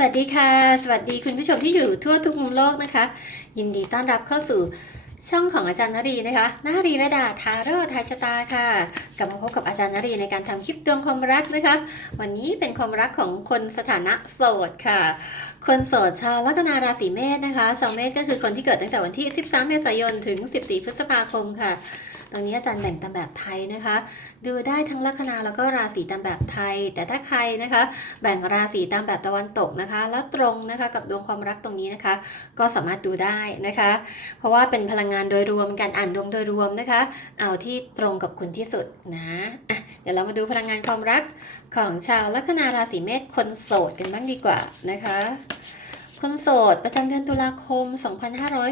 สวัสดีค่ะ สวัสดีคุณผู้ชมที่อยู่ทั่วทุกมุมโลกนะคะ ยินดีต้อนรับเข้าสู่ช่องของอาจารย์นรีนะคะนารีระดาทาโร่ทายชะตาค่ะ กลับมาพบกับอาจารย์นรีในการทำคลิปดวงความรักนะคะ วันนี้เป็นความรักของคนสถานะโสดค่ะ คนโสดชาวลัคนาราศีเมษนะคะชาวเมษก็คือคนที่เกิดตั้งแต่วันที่ 13 เมษายนถึง 14 พฤษภาคมค่ะ ตรงนี้อาจารย์แบ่งตามแบบไทยนะคะ ดูได้ทั้งลัคนาแล้วก็ราศีตามแบบไทย แต่ถ้าใครนะคะ แบ่งราศีตามแบบตะวันตกนะคะ แล้วตรงนะคะกับดวงความรักตรงนี้นะคะ ก็สามารถดูได้นะคะ เพราะว่าเป็นพลังงานโดยรวมการอ่านดวงโดยรวมนะคะ เอาที่ตรงกับคุณที่สุดนะะเดี๋ยวเรามาดูพลังงานความรักของชาวลัคนาราศีเมษคนโสดกันบ้างดีกว่านะคะคนโสดประจำเดือนตุลาคม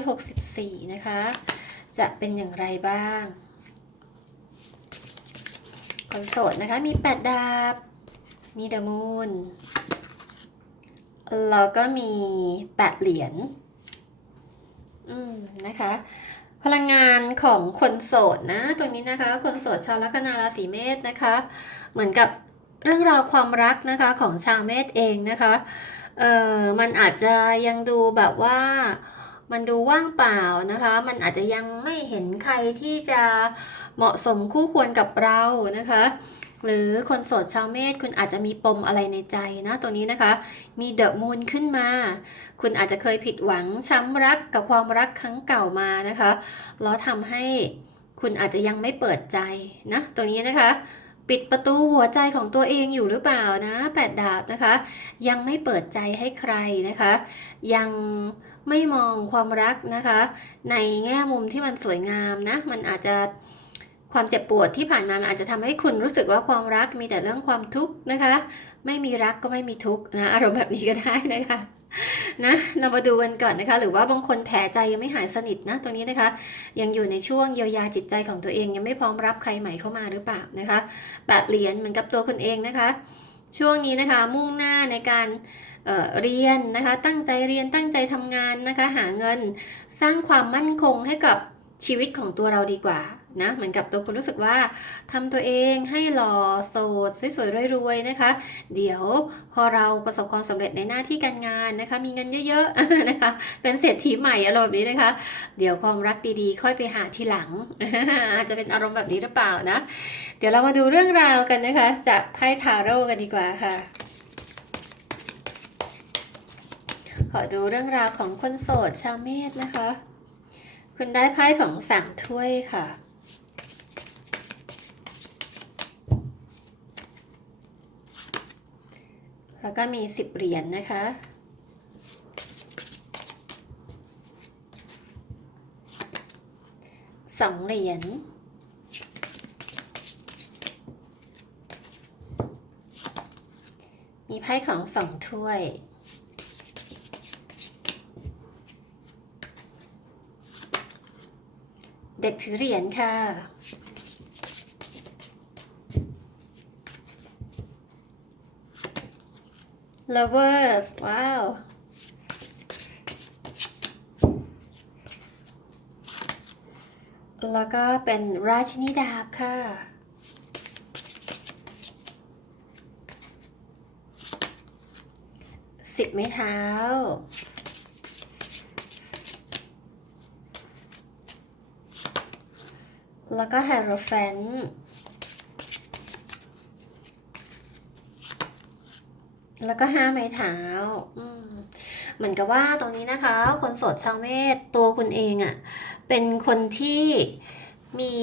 2564 นะคะ จะเป็นอย่างไรบ้าง คนโสดนะคะ มี8ดาบ มีเดอะมูนแล้วก็มี8เหรียญ อืมนะคะ พลังงานของคนโสดนะ ตรงนี้นะคะ คนโสดชาวลัคนาราศีเมษนะคะ เหมือนกับเรื่องราวความรักนะคะของชาวเมษเองนะคะ เอ่อ มันอาจจะยังดูแบบว่ามันดูว่างเปล่านะคะ มันอาจจะยังไม่เห็นใครที่จะเเหมาะสมคู่ควรกับเรานะคะ หรือคนโสดชาวเมษคุณอาจจะมีปมอะไรในใจนะตัวนี้นะคะ มีเดอะมูนขึ้นมา คุณอาจจะเคยผิดหวังช้ำรักกับความรักครั้งเก่ามานะคะแล้วทำให้คุณอาจจะยังไม่เปิดใจนะตัวนี้นะคะปิดประตูหัวใจของตัวเองอยู่หรือเปล่านะแปดดาบนะคะ ยังไม่เปิดใจให้ใครนะคะ ยังไม่มองความรักนะคะ ในแง่มุมที่มันสวยงามนะ มันอาจจะ ความเจ็บปวดที่ผ่านมามันอาจจะทำให้คุณรู้สึกว่าความรักมีแต่เรื่องความทุกข์นะคะ ไม่มีรักก็ไม่มีทุกข์นะอารมณ์แบบนี้ก็ได้นะคะนะเรามาดูกันก่อนนะคะ หรือว่าบางคนแผลใจยังไม่หายสนิทนะตรงนี้นะคะ ยังอยู่ในช่วงเยียวยาจิตใจของตัวเองยังไม่พร้อมรับใครใหม่เข้ามาหรือเปล่านะคะแบบเหรียญเหมือนกับตัวคุณเองนะคะ ช่วงนี้นะคะมุ่งหน้าในการเเรียนนะคะ ตั้งใจเรียนตั้งใจทำงานนะคะ หาเงินสร้างความมั่นคงให้กับชีวิตของตัวเราดีกว่า นะเหมือนกับตัวคุณรู้สึกว่าทำตัวเองให้หล่อโสดสวยๆรวยๆนะคะ เดี๋ยวพอเราประสบความสำเร็จในหน้าที่การงานนะคะ มีเงินเยอะๆนะคะ เป็นเศรษฐีใหม่อารมณ์นี้นะคะ เดี๋ยวความรักดีๆ ค่อยไปหาทีหลังอาจจะเป็นอารมณ์แบบนี้หรือเปล่านะ เดี๋ยวเรามาดูเรื่องราวกันนะคะ จากไพ่ทาโร่กันดีกว่าค่ะขอดูเรื่องราวของคนโสดชาวเมษนะคะ คุณได้ไพ่ของสามถ้วยค่ะ แล้วก็มีสิบเหรียญนนะคะ สองเหรียญ มีไพ่ของสองถ้วยเด็กถือเหรียญค่ะ lovers ว้าว แล้วก็เป็นราชินีดาบค่ะ สิบไม้เท้า แล้วก็ไฮโรแฟน แล้วก็ห้าไม้เท้าอืมเหมือนกับว่าตรงนี้นะคะ คนโสดชาวเมษตัวคุณเองอะ่ะ เป็นคนที่มี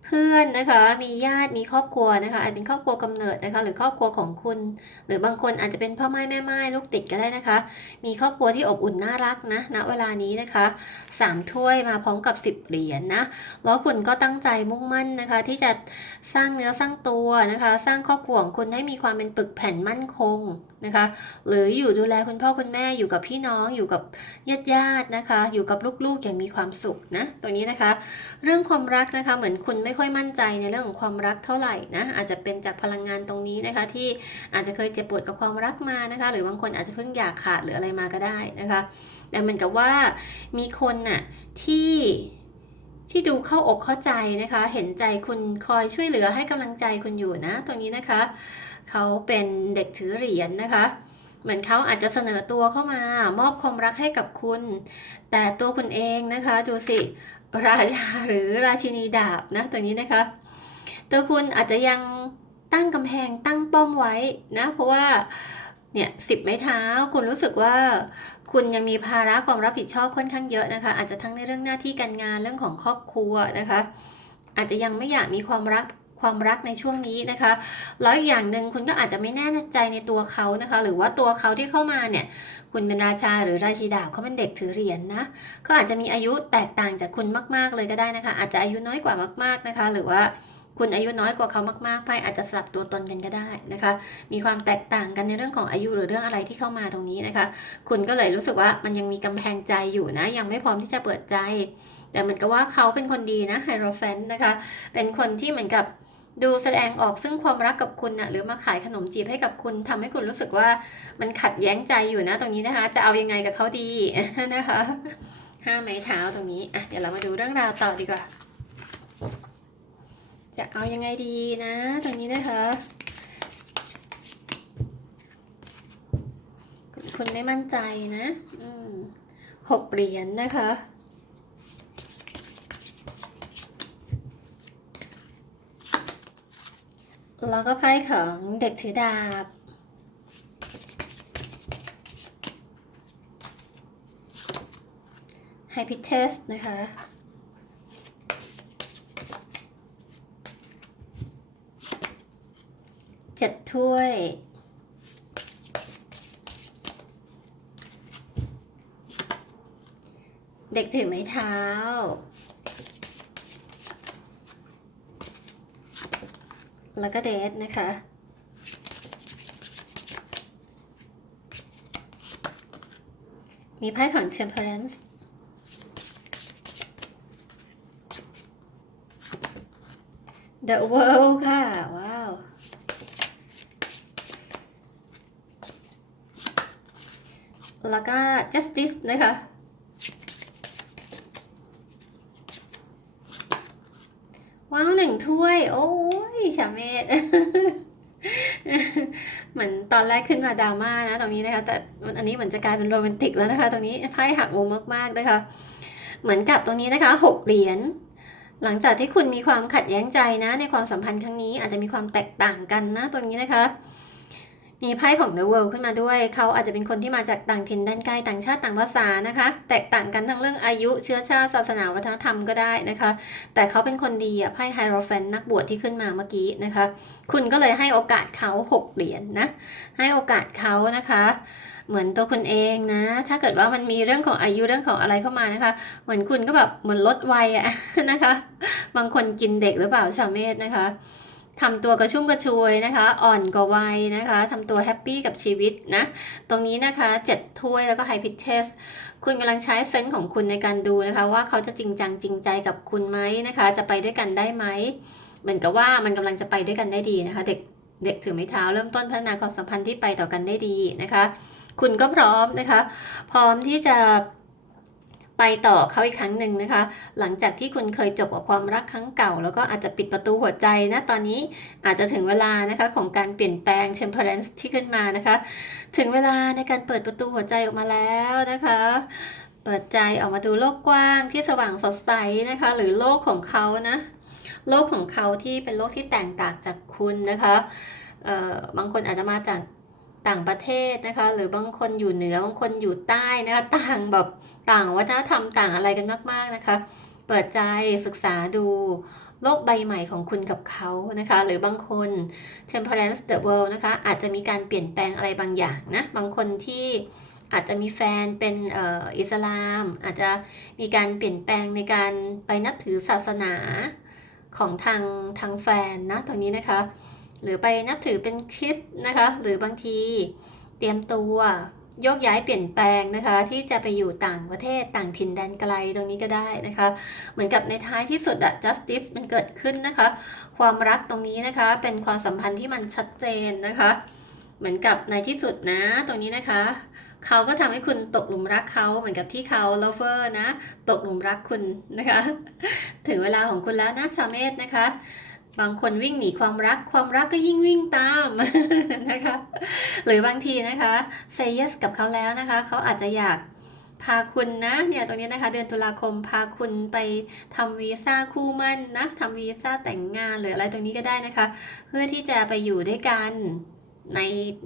เพื่อนนะคะ มีญาติมีครอบครัวนะคะ อาจเป็นครอบครัวกำเนิดนะคะ หรือครอบครัวของคุณ หรือบางคนอาจจะเป็นพ่อไม้แม่ไม้ลูกติดก็ได้นะคะ มีครอบครัวที่อบอุ่นน่ารักนะณเวลานี้นะคะสามถ้วยมาพร้อมกับสิบเหรียญนะแล้วคุณก็ตั้งใจมุ่งมั่นนะคะ ที่จะสร้างเนื้อสร้างตัวนะคะ สร้างครอบครัวของคุณให้มีความเป็นปึกแผ่นมั่นคง นะคะ หรืออยู่ดูแลคุณพ่อคุณแม่อยู่กับพี่น้องอยู่กับญาติญาติๆนะคะ อยู่กับลูกๆอย่างมีความสุขนะตรงนี้นะคะ เรื่องความรักนะคะเหมือนคุณไม่ค่อยมั่นใจในเรื่องของความรักเท่าไหร่นะอาจจะเป็นจากพลังงานตรงนี้นะคะ ที่อาจจะเคยเจ็บปวดกับความรักมานะคะ หรือบางคนอาจจะเพิ่งอยากขาดหรืออะไรมาก็ได้นะคะแต่เหมือนกับว่ามีคนน่ะที่ที่ดูเข้าอกเข้าใจนะคะ เห็นใจคุณคอยช่วยเหลือให้กำลังใจคุณอยู่นะตรงนี้นะคะ เขาเป็นเด็กถือเหรียญนะคะ เหมือนเขาอาจจะเสนอตัวเข้ามามอบความรักให้กับคุณ แต่ตัวคุณเองนะคะดูสิราชาหรือราชินีดาบนะตัวนี้นะคะ ตัวคุณอาจจะยังตั้งกำแพงตั้งป้อมไว้นะเพราะว่าเนี่ยสิบไม้เท้าคุณรู้สึกว่าคุณยังมีภาระความรับผิดชอบค่อนข้างเยอะนะคะ อาจจะทั้งในเรื่องหน้าที่การงานเรื่องของครอบครัวนะคะ อาจจะยังไม่อยากมีความรัก ความรักในช่วงนี้นะคะแล้วอีกอย่างหนึ่งคุณก็อาจจะไม่แน่ใจในตัวเขานะคะ หรือว่าตัวเขาที่เข้ามาเนี่ย คุณเป็นราชาหรือราชิดาบเขาเป็นเด็กถือเหรียญนะเขาอาจจะมีอายุแตกต่างจากคุณมาก ๆเลยก็ได้นะคะ อาจจะอายุน้อยกว่ามาก ๆนะคะ หรือว่าคุณอายุน้อยกว่าเขามากๆไพ่อาจจะสลับตัวตนกันก็ได้นะคะ มีความแตกต่างกันในเรื่องของอายุหรือเรื่องอะไรที่เข้ามาตรงนี้นะคะ คุณก็เลยรู้สึกว่ามันยังมีกำแพงใจอยู่นะ ยังไม่พร้อมที่จะเปิดใจ แต่เหมือนกับว่าเขาเป็นคนดีนะไฮโรแฟนนะคะ เป็นคนที่เหมือนกับ ดูแสดงออกซึ่งความรักกับคุณนะหรือมาขายขนมจีบให้กับคุณทำให้คุณรู้สึกว่ามันขัดแย้งใจอยู่นะ ตรงนี้นะคะ จะเอายังไงกับเขาดีนะคะห้าไม้เท้าตรงนี้อะเดี๋ยวเรามาดูเรื่องราวต่อดีกว่า จะเอายังไงดีนะ ตรงนี้นะคะคุณไม่มั่นใจนะหกเหรียญนะคะ แล้วก็ไพ่ของเด็กถือดาบ ไฮพิเทสนะคะ เจ็ดถ้วย เด็กถือไม้เท้า แล้วก็เดทนะคะ มีไพ่ของ Temperance The World ค่ะ ว้าว แล้วก็ Justice นะคะ ว้าวหนึ่งถ้วย โอ้ยชาเมธ เหมือนตอนแรกขึ้นมาดราม่านะตรงนี้นะคะแต่อันนี้เหมือนจะกลายเป็นโรแมนติกแล้วนะคะ ตรงนี้ไพ่หักมุมมากๆนะคะ เหมือนกับตรงนี้นะคะหกเหรียญหลังจากที่คุณมีความขัดแย้งใจนะ ในความสัมพันธ์ครั้งนี้อาจจะมีความแตกต่างกันนะตรงนี้นะคะ มีไพ่ของ The World ขึ้นมาด้วย เขาอาจจะเป็นคนที่มาจากต่างถิ่นด้านไกล้ต่างชาติต่างภาษานะคะ แตกต่างกันทั้งเรื่องอายุเชื้อชาติศาสนาวัฒนธรรมก็ได้นะคะ แต่เขาเป็นคนดีอะไพ่ไฮโรแฟนนักบวชที่ขึ้นมาเมื่อกี้นะคะ คุณก็เลยให้โอกาสเขาหกเหรียญนนะ ให้โอกาสเขานะคะเหมือนตัวคุณเองนะ ถ้าเกิดว่ามันมีเรื่องของอายุเรื่องของอะไรเข้ามานะคะ เหมือนคุณก็แบบเหมือนลดวัยอะนะคะ บางคนกินเด็กหรือเปล่าชาวเมธนะคะ ทำตัวกระชุ่มกระชวยนะคะ อ่อนกว่าวัยนะคะทำตัวแฮปปี้กับชีวิตนะ ตรงนี้นะคะเจ็ดถ้วยแล้วก็ไฮพิเทสคุณกำลังใช้เซนส์ของคุณในการดูนะคะ ว่าเขาจะจริงจังจริงใจกับคุณไหมนะคะ จะไปด้วยกันได้ไหมเหมือนกับว่ามันกำลังจะไปด้วยกันได้ดีนะคะ เด็กเด็กถือไม้เท้าเริ่มต้นพัฒนาความสัมพันธ์ที่ไปต่อกันได้ดีนะคะ คุณก็พร้อมนะคะ พร้อมที่จะ ไปต่อเขาอีกครั้งหนึ่งนะคะ หลังจากที่คุณเคยจบกับความรักครั้งเก่า แล้วก็อาจจะปิดประตูหัวใจนะ ตอนนี้อาจจะถึงเวลานะคะของการเปลี่ยนแปลง temperance ที่ขึ้นมานะคะ ถึงเวลาในการเปิดประตูหัวใจออกมาแล้วนะคะ เปิดใจออกมาดูโลกกว้างที่สว่างสดใสนะคะ หรือโลกของเขานะ โลกของเขาที่เป็นโลกที่แตกต่างจากคุณนะคะเอ่อบางคนอาจจะมาจาก ต่างประเทศนะคะ หรือบางคนอยู่เหนือบางคนอยู่ใต้นะคะต่างแบบต่างวัฒนธรรมต่างอะไรกันมาก ๆนะคะ เปิดใจศึกษาดูโลกใบใหม่ของคุณกับเขานะคะ หรือบางคน temperance the world นะคะ อาจจะมีการเปลี่ยนแปลงอะไรบางอย่างนะ บางคนที่อาจจะมีแฟนเป็นอ,อ,อิสลาม อาจจะมีการเปลี่ยนแปลงในการไปนับถือศาสนาของทางทางแฟนนะตรงนี้นะคะ หรือไปนับถือเป็นคริสต์นะคะ หรือบางทีเตรียมตัวโยกย้ายเปลี่ยนแปลงนะคะ ที่จะไปอยู่ต่างประเทศต่างถิ่นแดนไกลตรงนี้ก็ได้นะคะ เหมือนกับในท้ายที่สุดอะ justice มันเกิดขึ้นนะคะ ความรักตรงนี้นะคะเป็นความสัมพันธ์ที่มันชัดเจนนะคะ เหมือนกับในที่สุดนะตรงนี้นะคะเขาก็ทำให้คุณตกหลุมรักเขาเหมือนกับที่เขา lover นะ ตกหลุมรักคุณนะคะ ถึงเวลาของคุณแล้วนะชาเมธนะคะ บางคนวิ่งหนีความรัก ความรักก็ยิ่งวิ่งตามนะคะ หรือบางทีนะคะ say yes กับเขาแล้วนะคะ เขาอาจจะอยากพาคุณนะเนี่ยตรงนี้นะคะ เดือนตุลาคมพาคุณไปทำวีซ่าคู่มั่นนะทำวีซ่าแต่งงานหรืออะไรตรงนี้ก็ได้นะคะ เพื่อที่จะไปอยู่ด้วยกันใน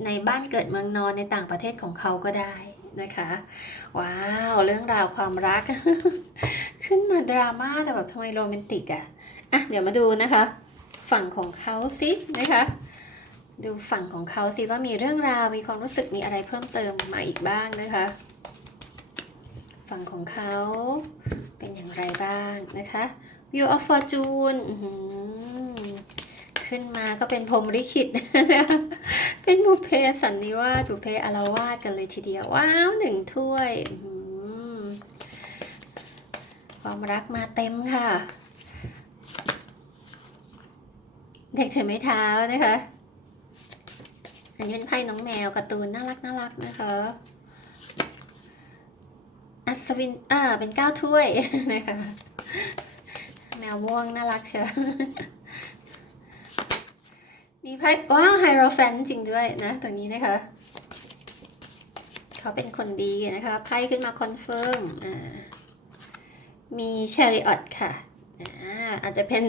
ในบ้านเกิดเมืองนอนในต่างประเทศของเขาก็ได้นะคะ ว้าวเรื่องราวความรัก ขึ้นมาดราม่าแต่แบบทำไมโรแมนติกอะอะเดี๋ยวมาดูนะคะ ฝั่งของเขาสินะคะ ดูฝั่งของเขาสิว่ามีเรื่องราวมีความรู้สึกมีอะไรเพิ่มเติมมาอีกบ้างนะคะ ฝั่งของเขาเป็นอย่างไรบ้างนะคะ View of Fortune ขึ้นมาก็เป็นพรมลิขิตนะเป็นบุเพสันนิวาสบุเพอารวาสกันเลยทีเดียว ว้าวหนึ่งถ้วยความรักมาเต็มค่ะ เด็กถือไม้เท้านะคะ อันนี้เป็นไพ่น้องแมวการ์ตูนน่ารักน่ารักนะคะอัศวิน อ่า เป็นเก้าถ้วยนะคะ แมวม่วงน่ารักเชียวมีไพ่ว้าวไฮโรแฟนจริงด้วยนะตรงนี้นะคะ เขาเป็นคนดีนะคะไพ่ขึ้นมาคอนเฟิร์มมีเชริออตค่ะ อาอาจจะเป็น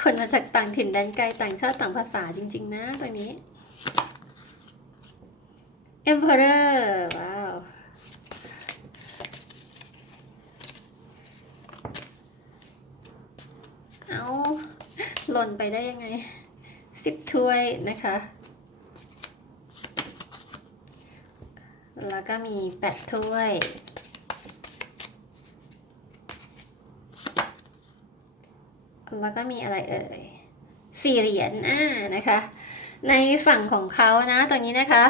คนมาจากต่างถิ่นแดนไกลต่างชาติต่างภาษาจริง ๆ นะตรงนี้ Emperor ว้าว เอาหล่นไปได้ยังไงสิบถ้วยนะคะ แล้วก็มีแปดถ้วย แล้วก็มีอะไรเอ่ยสี่เหรียญอ่านะคะ ในฝั่งของเขานะ ตอนนี้นะคะ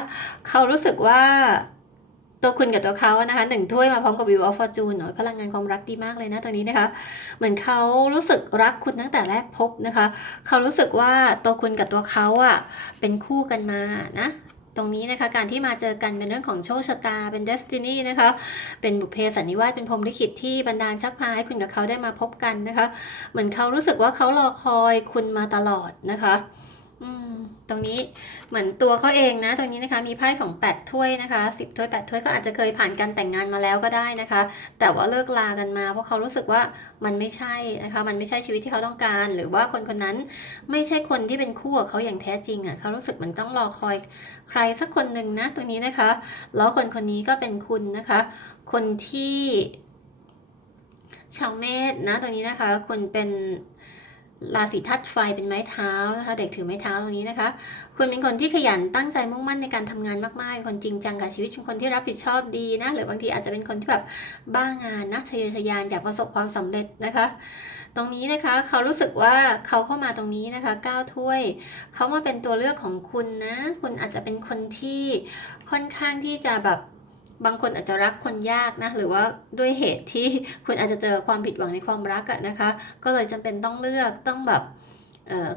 เขารู้สึกว่าตัวคุณกับตัวเขานะคะหนึ่งถ้วยมาพร้อมกับ View of Fortune เนาะพลังงานความรักดีมากเลยนะตรงนี้นะคะ เหมือนเขารู้สึกรักคุณตั้งแต่แรกพบนะคะ เขารู้สึกว่าตัวคุณกับตัวเขาอะเป็นคู่กันมานะ ตรงนี้นะคะการที่มาเจอกันเป็นเรื่องของโชคชะตาเป็นเดสตินีนะคะเป็นบุพเพสันนิวาสเป็นพรมลิขิตที่บันดาลชักพาให้คุณกับเขาได้มาพบกันนะคะ เหมือนเขารู้สึกว่าเขารอคอยคุณมาตลอดนะคะ ตรงนี้เหมือนตัวเขาเองนะ ตรงนี้นะคะมีไพ่ของ 8 ถ้วยนะคะ 10 ถ้วย 8 ถ้วยก็อาจจะเคยผ่านการแต่งงานมาแล้วก็ได้นะคะ แต่ว่าเลิกลากันมา เพราะเขารู้สึกว่ามันไม่ใช่นะคะ มันไม่ใช่ชีวิตที่เขาต้องการ หรือว่าคนคนนั้นไม่ใช่คนที่เป็นคู่กับเขาอย่างแท้จริงอะเขารู้สึกมันต้องรอคอยใครสักคนหนึ่งนะตรงนี้นะคะ แล้วคนคนนี้ก็เป็นคุณนะคะ คนที่ชาวเมษนะตรงนี้นะคะ คนเป็น ราศีธาตุไฟเป็นไม้เท้านะคะเด็กถือไม้เท้าตรงนี้นะคะคุณเป็นคนที่ขยันตั้งใจมุ่งมั่นในการทำงานมากๆเป็นคนจริงจังกับชีวิตเป็นคนที่รับผิดชอบดีนะหรือบางทีอาจจะเป็นคนที่แบบบ้างานนะทะเยอทะยานอยากประสบความสำเร็จนะคะ ตรงนี้นะคะเขารู้สึกว่าเขาเข้ามาตรงนี้นะคะก้าวถ้วยเขามาเป็นตัวเลือกของคุณนะ คุณอาจจะเป็นคนที่ค่อนข้างที่จะแบบ บางคนอาจจะรักคนยากนะหรือว่าด้วยเหตุที่คุณอาจจะเจอความผิดหวังในความรักอะนะคะ ก็เลยจำเป็นต้องเลือกต้องแบบ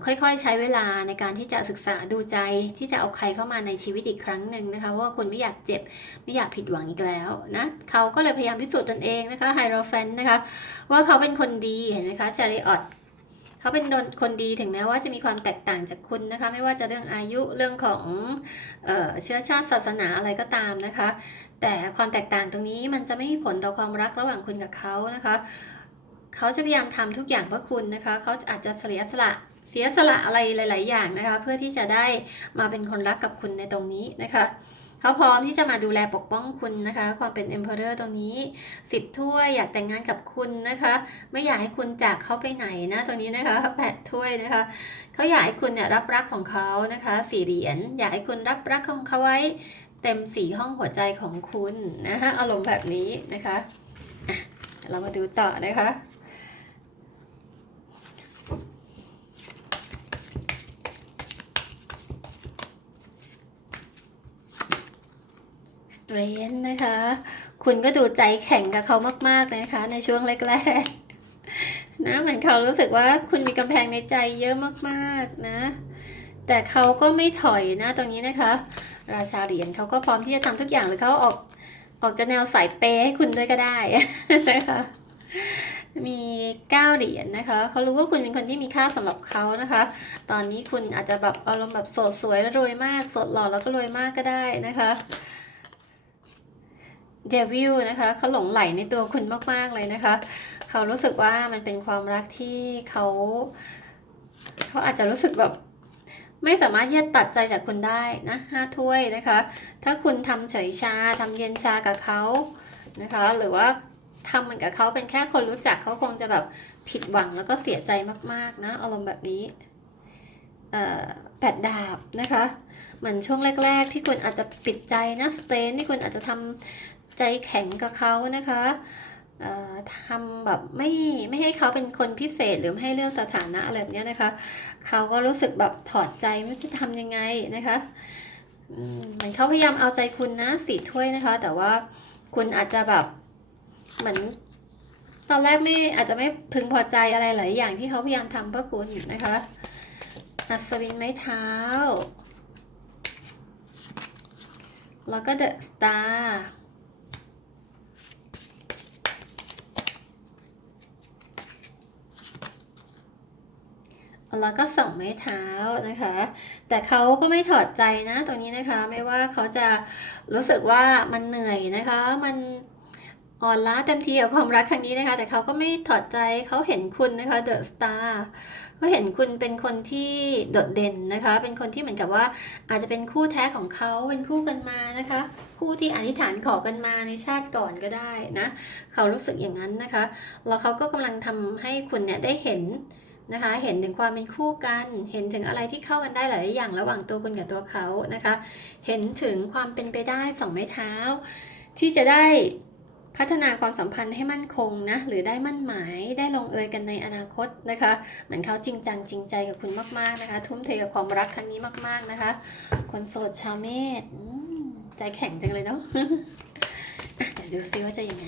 ค่อยๆ ใช้เวลาในการที่จะศึกษาดูใจที่จะเอาใครเข้ามาในชีวิตอีกครั้งหนึ่งนะคะเพราะว่าคุณไม่อยากเจ็บไม่อยากผิดหวังอีกแล้วนะเขาก็เลยพยายามพิสูจน์ตนเองนะคะไฮโรแฟนนะคะว่าเขาเป็นคนดีเห็นไหมคะชาริออตเขาเป็นคนดีถึงแม้ว่าจะมีความแตกต่างจากคุณนะคะ ไม่ว่าจะเรื่องอายุเรื่องของเออเชื้อชาติศาสนาอะไรก็ตามนะคะ แต่ความแตกต่างตรงนี้มันจะไม่มีผลต่อความรักระหว่างคุณกับเขานะคะ เขาจะพยายามทำทุกอย่างเพื่อคุณนะคะ เขาอาจจะเสียสละเสียสละอะไรหลาย ๆ อย่างนะคะ เพื่อที่จะได้มาเป็นคนรักกับคุณในตรงนี้นะคะเขาพร้อมที่จะมาดูแลปกป้องคุณนะคะ ความเป็น emperor ตรงนี้สิบถ้วยอยากแต่งงานกับคุณนะคะ ไม่อยากให้คุณจากเขาไปไหนนะตรงนี้นะคะแปดถ้วยนะคะเขาอยากให้คุณเนี่ยรับรักของเขานะคะสี่เหรียญอยากให้คุณรับรักของเขาไว้ เต็มสีห้องหัวใจของคุณนะคะอารมณ์แบบนี้นะคะอะเรามาดูต่อนะคะสเตรนนะคะ คุณก็ดูใจแข็งกับเขามากๆนะคะ ในช่วงแรกๆนะเหมือนเขารู้สึกว่าคุณมีกำแพงในใจเยอะมากๆนะ แต่เขาก็ไม่ถอยนะตรงนี้นะคะ ราชาเหรียญเขาก็พร้อมที่จะทำทุกอย่างหรือเขาออกออกจะแนวสายเปให้คุณด้วยก็ได้นะคะมีเก้าเหรียญนะคะเขารู้ว่าคุณเป็นคนที่มีค่าสำหรับเขานะคะ ตอนนี้คุณอาจจะแบบอารมณ์แบบโสดสวยและรวยมากโสดหล่อแล้วก็รวยมากก็ได้นะคะเดวิลนะคะเขาหลงไหลในตัวคุณมากๆเลยนะคะเขารู้สึกว่ามันเป็นความรักที่เขาเขาอาจจะรู้สึกแบบ ไม่สามารถที่จะตัดใจจากคุณได้นะห้าถ้วยนะคะ ถ้าคุณทำเฉยชาทำเย็นชากับเขานะคะ หรือว่าทำเหมือนกับเขาเป็นแค่คนรู้จักเขาคงจะแบบผิดหวังแล้วก็เสียใจมากๆนะอารมณ์แบบนี้แปดดาบนะคะเหมือนช่วงแรก ๆ ที่คุณอาจจะปิดใจนะสเตนที่คุณอาจจะทำใจแข็งกับเขานะคะทำแบบไม่ไม่ให้เขาเป็นคนพิเศษหรือไม่ให้เลือกสถานะอะไรแบบนี้นะคะ เขาก็รู้สึกแบบถอดใจไม่รู้จะทำยังไงนะคะเหมือนเขาพยายามเอาใจคุณนะสี่ถ้วยนะคะ แต่ว่าคุณอาจจะแบบเหมือนตอนแรกไม่อาจจะไม่พึงพอใจอะไรหลายอย่างที่เขาพยายามทำเพื่อคุณนะคะอัศวินไม้เท้า แล้วก็เดอะสตาร์ แล้วก็สองไม้เท้านะคะ แต่เขาก็ไม่ถอดใจนะตรงนี้นะคะ ไม่ว่าเขาจะรู้สึกว่ามันเหนื่อยนะคะ มันอ่อนล้าเต็มทีกับความรักครั้งนี้นะคะ แต่เขาก็ไม่ถอดใจเขาเห็นคุณนะคะเดอะสตาร์เขาเห็นคุณเป็นคนที่โดดเด่นนะคะ เป็นคนที่เหมือนกับว่าอาจจะเป็นคู่แท้ของเขาเป็นคู่กันมานะคะ คู่ที่อธิษฐานขอกันมาในชาติก่อนก็ได้นะ เขารู้สึกอย่างนั้นนะคะแล้วเขาก็กำลังทำให้คุณเนี่ยได้เห็น นะคะ เห็นถึงความเป็นคู่กัน เห็นถึงอะไรที่เข้ากันได้หลายอย่างระหว่างตัวคุณกับตัวเขานะคะ เห็นถึงความเป็นไปได้สองไม้เท้า ที่จะได้พัฒนาความสัมพันธ์ให้มั่นคงนะ หรือได้มั่นหมายได้ลงเอยกันในอนาคตนะคะ เหมือนเขาจริงจังจริงใจกับคุณมากๆนะคะ ทุ่มเทกับความรักครั้งนี้มาก ๆนะคะ คนโสดชาวเมษใจแข็งจังเลยเนาะเดี๋ยวดูซิว่าจะยังไง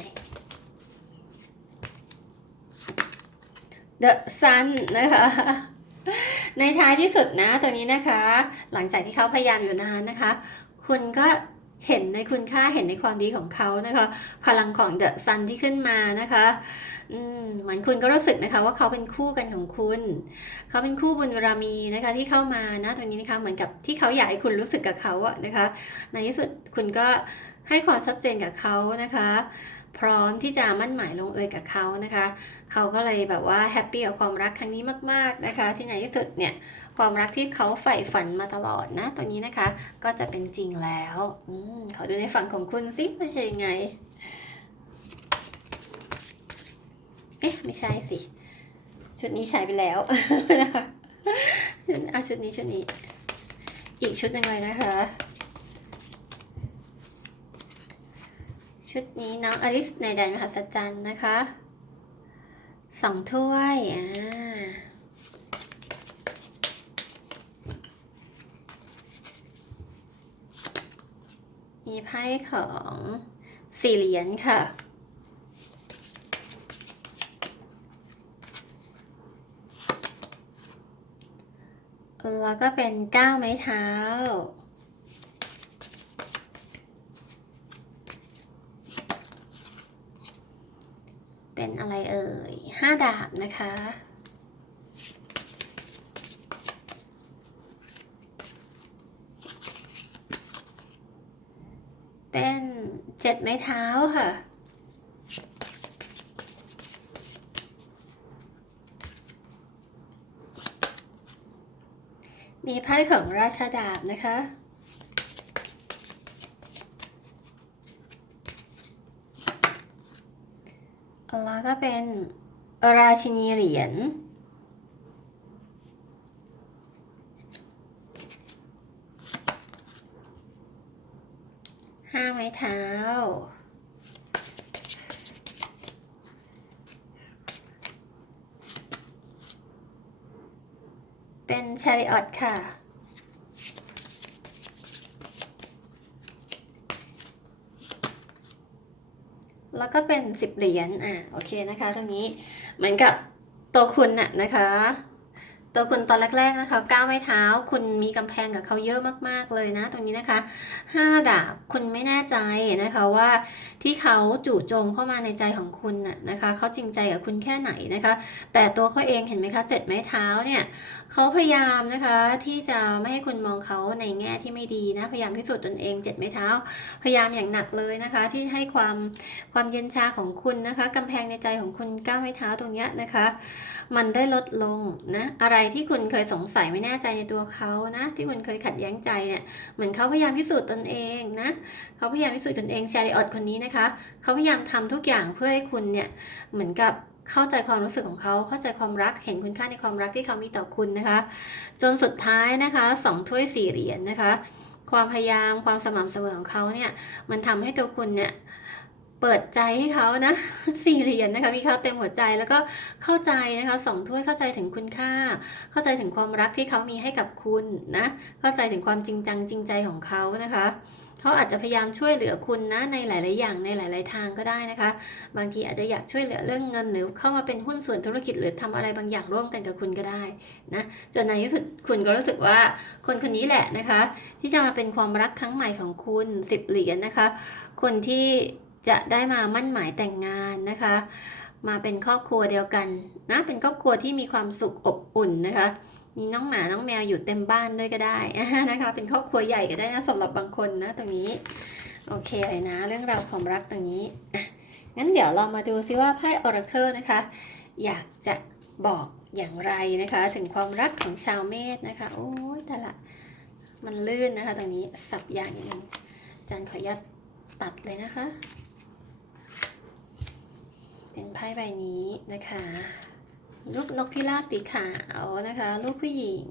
The Sun นะคะในท้ายที่สุดนะตัวนี้นะคะ หลังจากที่เขาพยายามอยู่นานนะคะ คุณก็เห็นในคุณค่าเห็นในความดีของเขานะคะ พลังของ The Sun ที่ขึ้นมานะคะอืมเหมือนคุณก็รู้สึกนะคะ ว่าเขาเป็นคู่กันของคุณ เขาเป็นคู่บุญบารมีนะคะ ที่เข้ามานะตรงนี้นะคะเหมือนกับที่เขาอยากให้คุณรู้สึกกับเขาอะนะคะ ในที่สุดคุณก็ให้ความชัดเจนกับเขานะคะ พร้อมที่จะมั่นหมายลงเอยกับเขานะคะ เขาก็เลยแบบว่าแฮปปี้กับความรักครั้งนี้มากๆนะคะ ที่ในที่สุดเนี่ยความรักที่เขาใฝ่ฝันมาตลอดนะตรงนี้นะคะ ก็จะเป็นจริงแล้วอมขอดูในฝั่งของคุณสิว่าจะยังไงเอ๊ะไม่ใช่สิ ชุดนี้ใช้ไปแล้วนะคะอะชุดนี้ชุดนี้ อีกชุดหนึ่งเลยนะคะ ชุดนี้น้องอลิสในแดนมหัศจรรย์นะคะสองถ้วยอ่ามีไพ่ของสี่เหรียญค่ะ แล้วก็เป็นก้าวไม้เท้า เป็นอะไรเอ่ยห้าดาบนะคะ เป็นเจ็ดไม้เท้าค่ะ มีไพ่ของราชาดาบนะคะ แล้ว ก็เป็นราชินีเหรียญห้าไม้เท้า เป็นชาริออตค่ะ แล้วก็เป็นสิบเหรียญอ่าโอเคนะคะตรงนี้เหมือนกับตัวคุณน่ะนะคะ ตัวคุณตอนแรกๆนะคะก้าวไม่เท้า คุณมีกำแพงกับเขาเยอะมากๆเลยนะ ตรงนี้นะคะห้าดาบคุณไม่แน่ใจนะคะว่าที่เขาจู่โจมเข้ามาในใจของคุณน่ะนะคะเขาจริงใจกับคุณแค่ไหนนะคะ แต่ตัวเขาเองเห็นไหมคะเจ็ดไม้เท้าเนี่ยเขาพยายามนะคะที่จะไม่ให้คุณมองเขาในแง่ที่ไม่ดีนะพยายามพิสูจน์ตนเองเจ็ดไม้เท้า พยายามอย่างหนักเลยนะคะ ที่ให้ความความเย็นชาของคุณนะคะกำแพงในใจของคุณก้าวไม้เท้าตรงเนี้ยนะคะ มันได้ลดลงนะอะไรที่คุณเคยสงสัยไม่แน่ใจในตัวเขานะ ที่คุณเคยขัดแย้งใจเนี่ยเหมือนเขาพยายามพิสูจน์ตนเองนะเขาพยายามพิสูจน์ตนเองชริออตคนนี้นะคะเขาพยายามทำทุกอย่างเพื่อให้คุณเนี่ยเหมือนกับเข้าใจความรู้สึกของเขาเข้าใจความรักเห็นคุณค่าในความรักที่เขามีต่อคุณนะคะ จนสุดท้ายนะคะสองถ้วยสี่เหรียญนะคะ ความพยายามความสม่ำเสมอของเขาเนี่ยมันทำให้ตัวคุณเนี่ย เปิดใจให้เขานะสี่เหรียญนะคะมีเขาเต็มหัวใจแล้วก็เข้าใจนะคะสองถ้วยเข้าใจถึงคุณค่า เข้าใจถึงความรักที่เขามีให้กับคุณนะเข้าใจถึงความจริงจังจริงใจของเขานะคะเขาอาจจะพยายามช่วยเหลือคุณนะในหลาย ๆ อย่างในหลาย ๆ ทางก็ได้นะคะ บางทีอาจจะอยากช่วยเหลือเรื่องเงิน หรือเข้ามาเป็นหุ้นส่วนธุรกิจหรือทำอะไรบางอย่างร่วมกันกับคุณก็ได้นะจนในที่สุดคุณก็รู้สึกว่าคนคนนี้แหละนะคะ ที่จะมาเป็นความรักครั้งใหม่ของคุณสิบเหรียญนะคะ คนที่ จะได้มามั่นหมายแต่งงานนะคะ มาเป็นครอบครัวเดียวกันนะเป็นครอบครัวที่มีความสุขอบอุ่นนะคะ มีน้องหมาน้องแมวอยู่เต็มบ้านด้วยก็ได้นะคะ เป็นครอบครัวใหญ่ก็ได้นะสำหรับบางคนนะตรงนี้โอเคเลยนะ เรื่องราวความรักตรงนี้งั้นเดี๋ยวเรามาดูซิว่าไพ่ Oracle นะคะ อยากจะบอกอย่างไรนะคะ ถึงความรักของชาวเมษนะคะ โอ้ยแต่ละมันลื่นนะคะ ตรงนี้สับอย่างอย่างนึงอาจารย์ขออนุญาตตัดเลยนะคะ เป็นไพ่ใบนี้นะคะรูปนกพิราบสีขาวนะคะรูปผู้หญิง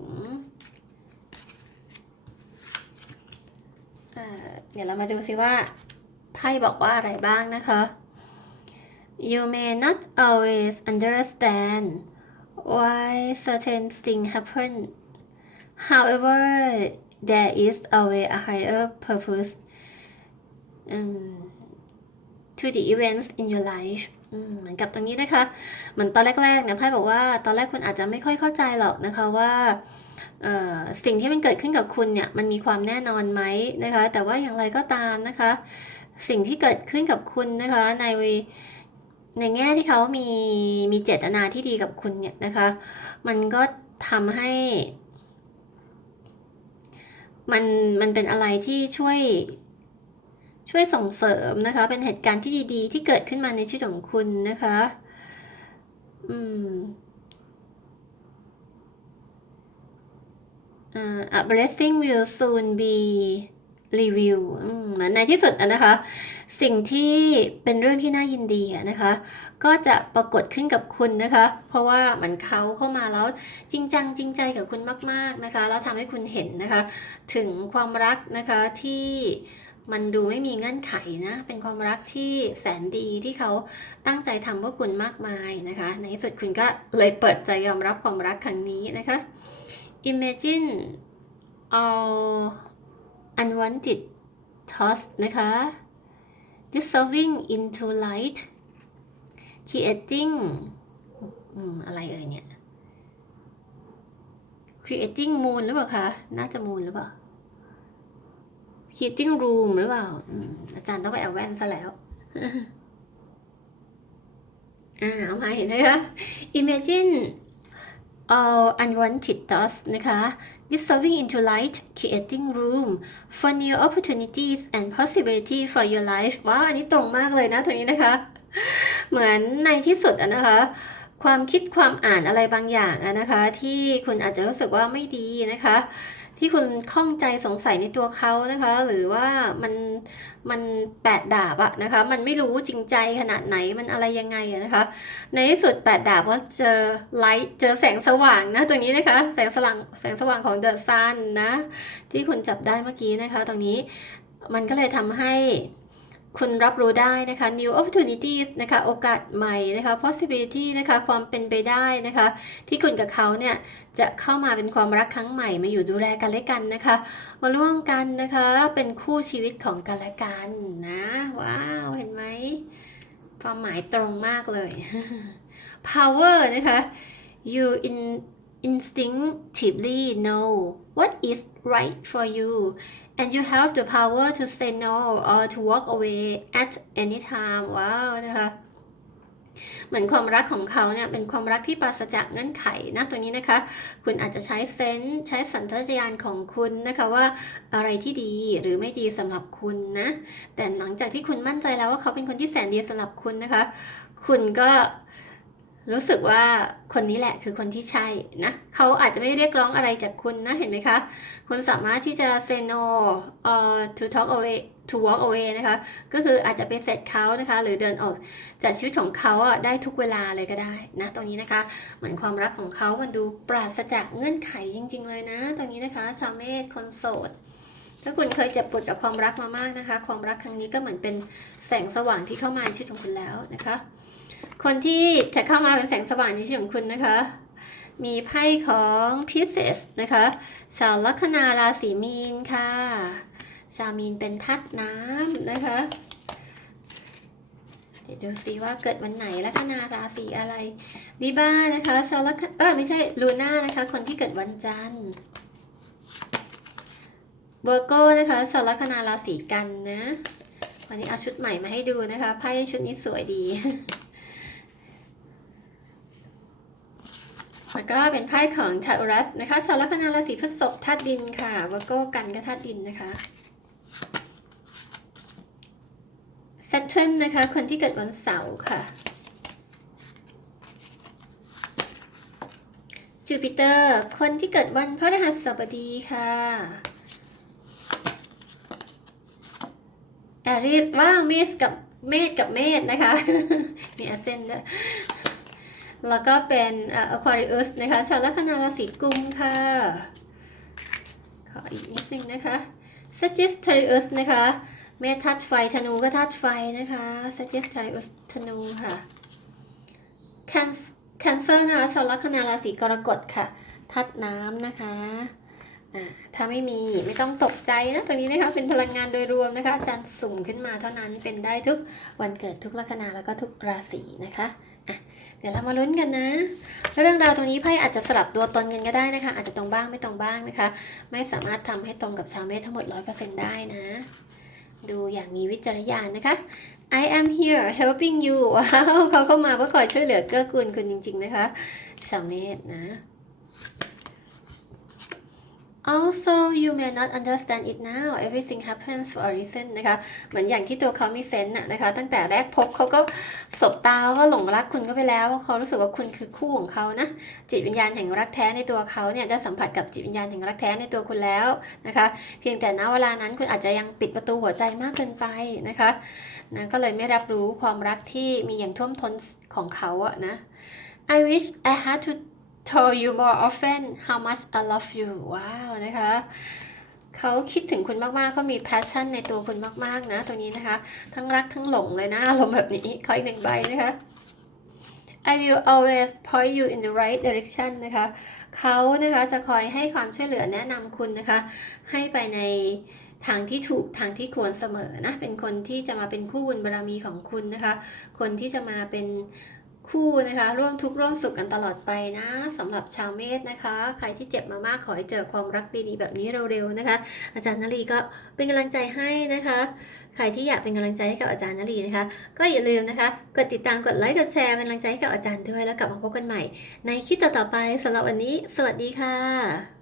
เดี๋ยวเรามาดูซิว่าไพ่บอกว่าอะไรบ้างนะคะ You may not always understand why certain things happen however there is always a higher purpose um, to the events in your life เหมือนกับตรงนี้นะคะเหมือนตอนแรกๆเนี่ยไพ่บอกว่าตอนแรกคุณอาจจะไม่ค่อยเข้าใจหรอกนะคะว่าสิ่งที่มันเกิดขึ้นกับคุณเนี่ยมันมีความแน่นอนไหมนะคะ แต่ว่าอย่างไรก็ตามนะคะ สิ่งที่เกิดขึ้นกับคุณนะคะในในแง่ที่เขามีมีเจตนาที่ดีกับคุณเนี่ยนะคะ มันก็ทำให้ มันมันเป็นอะไรที่ช่วย ช่วยส่งเสริมนะคะ เป็นเหตุการณ์ที่ดีๆ ที่เกิดขึ้นมาในชีวิตของคุณนะคะ อืมอ่า a blessing will soon be review เหมือนในที่สุดนะคะ สิ่งที่เป็นเรื่องที่น่ายินดีนะคะ ก็จะปรากฏขึ้นกับคุณนะคะ เพราะว่าเหมือนเขาเข้ามาแล้วจริงจังจริงใจกับคุณมาก ๆนะคะ แล้วทำให้คุณเห็นนะคะ ถึงความรักนะคะที่ มันดูไม่มีเงื่อนไขนะ เป็นความรักที่แสนดีที่เขาตั้งใจทำเพื่อคุณมากมายนะคะ ในที่สุดคุณก็เลยเปิดใจยอมรับความรักครั้งนี้นะคะ imagine all unwanted thoughts นะคะ dissolving into light creating อืมอะไรเอ่ยเนี่ย creating moon หรือเปล่าคะ น่าจะ moon หรือเปล่า creating room หรือเปล่าอาจารย์ต้องไปเอาแว่นซะแล้วอ่าเอามาเห็นไหมคะ imagine all unwanted thoughts นะคะ dissolving into light creating room for new opportunities and possibility for your life ว้าอันนี้ตรงมากเลยนะตรงนี้นะคะ เหมือนในที่สุดนะคะ ความคิดความอ่านอะไรบางอย่างนะคะ ที่คุณอาจจะรู้สึกว่าไม่ดีนะคะ ที่คุณข้องใจสงสัยในตัวเขานะคะ หรือว่ามันมันแปดดาบอะนะคะ มันไม่รู้จริงใจขนาดไหนมันอะไรยังไงอะนะคะ ในที่สุดแปดดาบว่าเจอไลท์เจอแสงสว่างนะตรงนี้นะคะ แสงสว่างแสงสว่างของเดอะซันนะ ที่คุณจับได้เมื่อกี้นะคะ ตรงนี้มันก็เลยทำให้ คุณรับรู้ได้นะคะ new opportunities นะคะโอกาสใหม่นะคะ possibility นะคะความเป็นไปได้นะคะ ที่คุณกับเขาเนี่ยจะเข้ามาเป็นความรักครั้งใหม่มาอยู่ดูแลกันและกันนะคะ มาร่วมกันนะคะเป็นคู่ชีวิตของกันและกันนะ ว้าวเห็นไหมความหมายตรงมากเลย power นะคะ you in instinctively know what is right for you and you have the power to say no or to walk away at any time ว้าวนะคะเหมือนความรักของเขาเนี่ยเป็นความรักที่ปราศจากเงื่อนไขนะตัวนี้นะคะ คุณอาจจะใช้เซนส์ใช้สัญชาตญาณของคุณนะคะว่าอะไรที่ดีหรือไม่ดีสำหรับคุณนะแต่หลังจากที่คุณมั่นใจแล้วว่าเขาเป็นคนที่แสนดีสำหรับคุณนะคะ คุณก็ รู้สึกว่าคนนี้แหละคือคนที่ใช่นะเขาอาจจะไม่เรียกร้องอะไรจากคุณนะเห็นไหมคะ คุณสามารถที่จะ say no or to talk away to walk away นะคะ ก็คืออาจจะไปเสร็จเขานะคะ หรือเดินออกจากชีวิตของเขาอะได้ทุกเวลาเลยก็ได้นะตรงนี้นะคะ เหมือนความรักของเขามันดูปราศจากเงื่อนไขจริง ๆ เลยนะ ตรงนี้นะคะ ชาวเมษคนโสด ถ้าคุณเคยเจ็บปวดกับความรักมามากนะคะ ความรักครั้งนี้ก็เหมือนเป็นแสงสว่างที่เข้ามาในชีวิตของคุณแล้วนะคะ คนที่จะเข้ามาเป็นแสงสว่างในชีวิตของคุณนะคะ มีไพ่ของพิเศษนะคะ ชาวลัคนาราศีมีนค่ะ ชาวมีนเป็นทัดน้ำนะคะ เดี๋ยวดูซิว่าเกิดวันไหนลัคนาราศีอะไรดีบ้านะคะ ชาวลัคเออไม่ใช่ลูน่านะคะ คนที่เกิดวันจันทร์เวอร์โก้นะคะชาวลัคนาราศีกันนะวันนี้เอาชุดใหม่มาให้ดูนะคะไพ่ชุดนี้สวยดี แล้วก็เป็นไพ่ของชาวรัสนะคะชาวลัคนาราศีพฤษภธาตุดินค่ะวอโก้กันก็ธาตุดินนะคะ Saturn นะคะ คนที่เกิดวันเสาร์ค่ะ Jupiter คนที่เกิดวันพฤหัสบดีค่ะแอรีสว้าเมษกับเมษกับเมษนะคะ มีอาเซนด้วย แล้วก็เป็นอ่อ Aquarius นะคะชาวลัคนาราศีกุมค่ะ ขออีกนิดนึงนะคะ Sagittarius นะคะเมธาตุไฟธนูก็ธาตุไฟนะคะ Sagittarius ธนูค่ะ Can- Cancer นะคะชาวลัคนาราศีกรกฎค่ะธาตุน้ำนะคะถ้าไม่มีไม่ต้องตกใจนะตัวนี้นะคะเป็นพลังงานโดยรวมนะคะอาจารย์สุ่มขึ้นมาเท่านั้นเป็นได้ทุกวันเกิดทุกลัคนาแล้วก็ทุกราศีนะคะ เดี๋ยวเรามาลุ้นกันนะ เรื่องราวตรงนี้ไพ่อาจจะสลับตัวตนกันก็ได้นะคะ อาจจะตรงบ้างไม่ตรงบ้างนะคะ ไม่สามารถทำให้ตรงกับชาวเมษทั้งหมด 100%ได้นะ ดูอย่างมีวิจารณญาณนะคะ I am here helping you ว้าวเขาเข้ามาเพื่อคอยช่วยเหลือเกื้อกูลคุณจริง ๆ นะคะ ชาวเมษนะ Also you may not understand it now everything happens for a reason นะคะ เหมือนอย่างที่ตัวเขามีเซนต์นะนะคะ ตั้งแต่แรกพบเขาก็สบตาก็หลงรักคุณก็ไปแล้วเพราะเขารู้สึกว่าคุณคือคู่ของเขานะ จิตวิญญาณแห่งรักแท้ในตัวเขาเนี่ยได้สัมผัสกับจิตวิญญาณแห่งรักแท้ในตัวคุณแล้วนะคะ เพียงแต่ณเวลานั้นคุณอาจจะยังปิดประตูหัวใจมากเกินไปนะคะนะก็เลยไม่รับรู้ความรักที่มีอย่างท่วมท้นของเขาอะนะ I wish I had to tell you more often how much I love you ว้าวนะคะเขาคิดถึงคุณมากๆเขามี passion ในตัวคุณมากๆนะตรงนี้นะคะ ทั้งรักทั้งหลงเลยนะอารมณ์แบบนี้ขออีกหนึ่งใบนะคะ I will always point you in the right direction นะคะเขานะคะจะคอยให้ความช่วยเหลือแนะนำคุณนะคะ ให้ไปในทางที่ถูกทางที่ควรเสมอนะ เป็นคนที่จะมาเป็นคู่บุญบารมีของคุณนะคะ คนที่จะมาเป็น คู่นะคะ ร่วมทุกข์ร่วมสุขกันตลอดไปนะสำหรับชาวเมษนะคะ ใครที่เจ็บมามากขอให้เจอความรักดีๆ แบบนี้เร็วๆนะคะ อาจารย์นลีก็เป็นกำลังใจให้นะคะ ใครที่อยากเป็นกำลังใจให้กับอาจารย์นลีนะคะ ก็อย่าลืมนะคะ กดติดตามกดไลค์กดแชร์เป็นกำลังใจให้กับอาจารย์ด้วยแล้วกลับมาพบกันใหม่ ในคลิปต่อๆไปสำหรับวันนี้ สวัสดีค่ะ